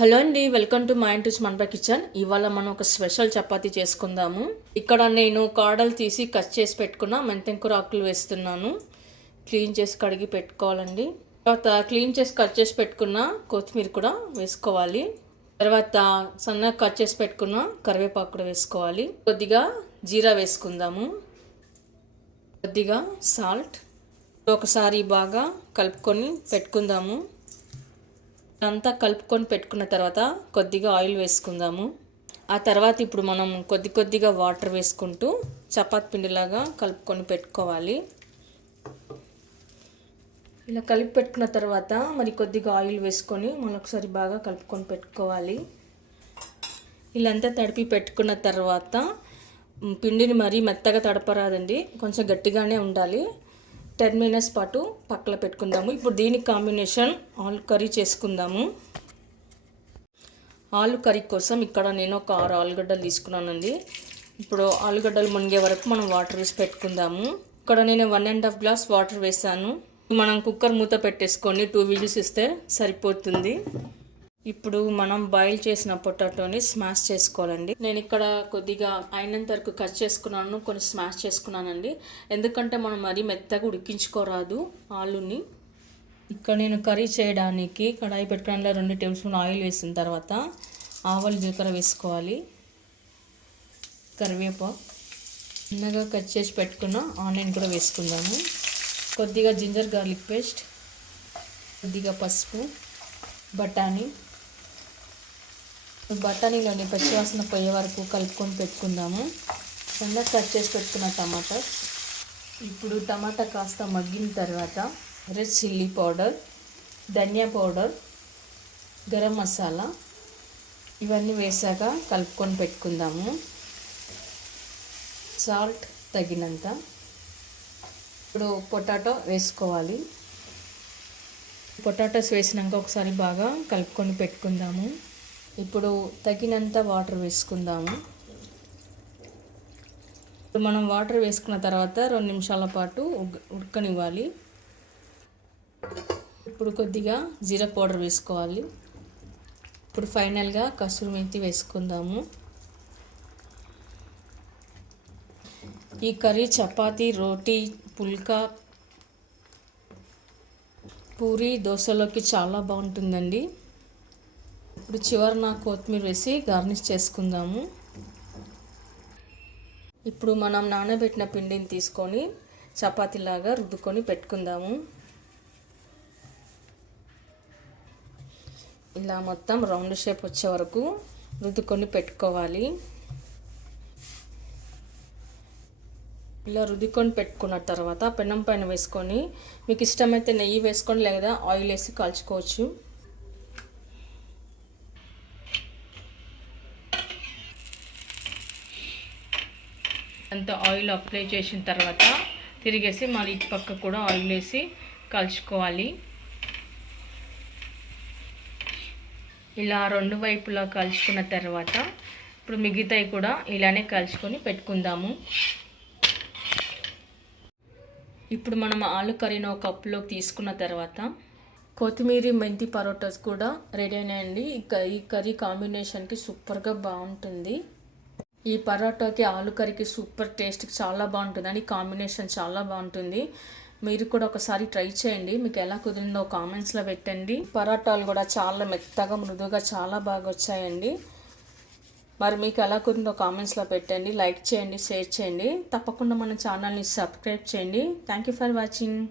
Hello అండి, welcome to my ఇంటిస్ మనపై kitchen. ఇవాళ మనం ఒక స్పెషల్ చపాతీ చేసుకుందాము. ఇక్కడ నేను కాడలు తీసి కట్ చేసి పెట్టుకున్న మెంతెంకూర ఆకులు వేస్తున్నాను. క్లీన్ చేసి కడిగి పెట్టుకోవాలండి. తర్వాత క్లీన్ చేసి కట్ చేసి పెట్టుకున్న కొత్తిమీర కూడా వేసుకోవాలి. తర్వాత సన్నగా కట్ చేసి పెట్టుకున్న కరివేపాకు కూడా వేసుకోవాలి. కొద్దిగా జీరా వేసుకుందాము. కొద్దిగా సాల్ట్. ఒకసారి బాగా కలుపుకొని పెట్టుకుందాము. అంతా కలుపుకొని పెట్టుకున్న తర్వాత కొద్దిగా ఆయిల్ వేసుకుందాము. ఆ తర్వాత ఇప్పుడు మనం కొద్దిగా వాటర్ వేసుకుంటూ చపాతీ పిండిలాగా కలుపుకొని పెట్టుకోవాలి. ఇలా కలిపి పెట్టుకున్న తర్వాత మరి కొద్దిగా ఆయిల్ వేసుకొని మరొకసారి బాగా కలుపుకొని పెట్టుకోవాలి. ఇలా అంతా తడిపి పెట్టుకున్న తర్వాత పిండిని మరీ మెత్తగా తడపరాదండి, కొంచెం గట్టిగానే ఉండాలి. 10 minutes పాటు పక్కన పెట్టుకుందాము. ఇప్పుడు దీనికి కాంబినేషన్ ఆలు కర్రీ చేసుకుందాము. ఆలు కర్రీ కోసం ఇక్కడ నేను ఒక 6 ఆలుగడ్డలు తీసుకున్నానండి. ఇప్పుడు ఆలుగడ్డలు మునిగే వరకు మనం వాటర్ వేసి పెట్టుకుందాము. ఇక్కడ నేను 1.5 glass వాటర్ వేసాను. మనం కుక్కర్ మూత పెట్టేసుకొని 2 whistles ఇస్తే సరిపోతుంది. ఇప్పుడు మనం బాయిల్ చేసిన పొటాటోని స్మాష్ చేసుకోవాలండి. నేను ఇక్కడ కొద్దిగా అయినంత వరకు కట్ చేసుకున్నాను, కొన్ని స్మాష్ చేసుకున్నానండి. ఎందుకంటే మనం మరీ మెత్తగా ఉడికించుకోరాదు ఆలుని. ఇక్కడ నేను కర్రీ చేయడానికి కడాయి పెట్టుకున్న 2 tablespoon ఆయిల్ వేసిన తర్వాత ఆవాలు జీలకర్ర వేసుకోవాలి. కరివేపాకు, చిన్నగా కట్ చేసి పెట్టుకున్న ఆనియన్ కూడా వేసుకుందాము. కొద్దిగా జింజర్ గార్లిక్ పేస్ట్, కొద్దిగా పసుపు, బఠానీలోని పచ్చివాసన పోయే వరకు కలుపుకొని పెట్టుకుందాము. సన్నగా కట్ చేసి పెట్టుకున్న టమాటా. ఇప్పుడు టమాటా కాస్త మగ్గిన తర్వాత రెడ్ చిల్లీ పౌడర్, ధనియా పౌడర్, గరం మసాలా ఇవన్నీ వేసాక కలుపుకొని పెట్టుకుందాము. సాల్ట్ తగినంత. ఇప్పుడు పొటాటో వేసుకోవాలి. పొటాటోస్ వేసినాక ఒకసారి బాగా కలుపుకొని పెట్టుకుందాము. ఇప్పుడు తగినంత వాటర్ వేసుకుందాము. ఇప్పుడు మనం వాటర్ వేసుకున్న తర్వాత 2 నిమిషాల పాటు ఉడకనివ్వాలి. ఇప్పుడు కొద్దిగా జీరా పౌడర్ వేసుకోవాలి. ఇప్పుడు ఫైనల్గా కసూరి మెంతి వేసుకుందాము. ఈ కర్రీ చపాతీ, రోటీ, పుల్కా, పూరి, దోశలోకి చాలా బాగుంటుందండి. ఇప్పుడు చివరిన కొత్తిమీర వేసి గార్నిష్ చేసుకుందాము. ఇప్పుడు మనం నానబెట్టిన పిండిని తీసుకొని చపాతీలాగా రుద్దుకొని పెట్టుకుందాము. ఇలా మొత్తం రౌండ్ షేప్ వచ్చే వరకు రుద్దుకొని పెట్టుకోవాలి. ఇలా రుద్దుకొని పెట్టుకున్న తర్వాత పెనం పైన వేసుకొని మీకు ఇష్టమైతే నెయ్యి వేసుకొని లేదా ఆయిల్ వేసి కాల్చుకోవచ్చు. అంత ఆయిల్ అప్లై చేసిన తర్వాత తిరిగేసి మళ్ళీ ఇటు పక్క కూడా ఆయిల్ వేసి కాల్చుకోవాలి. ఇలా 2 వైపులా కాల్చుకున్న తర్వాత ఇప్పుడు మిగతాయి కూడా ఇలానే కాల్చుకొని పెట్టుకుందాము. ఇప్పుడు మనం ఆలు కర్రీని ఒక కప్పులోకి తీసుకున్న తర్వాత కొత్తిమీర మెంతి పరోటాస్ కూడా రెడీ అయినాయండి. ఈ కర్రీ కాంబినేషన్కి సూపర్గా బాగుంటుంది. ఈ పరోటాకి ఆలు కర్రీకి సూపర్ టేస్ట్ చాలా బాగుంటుంది అని కాంబినేషన్ చాలా బాగుంటుంది. మీరు కూడా ఒకసారి ట్రై చేయండి. మీకు ఎలా కుదిరిందో కామెంట్స్లో పెట్టండి. పరోటాలు కూడా చాలా మెత్తగా మృదువుగా చాలా బాగా వచ్చాయండి. మరి మీకు ఎలా కుదిరిందో కామెంట్స్లో పెట్టండి. లైక్ చేయండి, షేర్ చేయండి. తప్పకుండా మన ఛానల్ని సబ్స్క్రైబ్ చేయండి. Thank you for watching.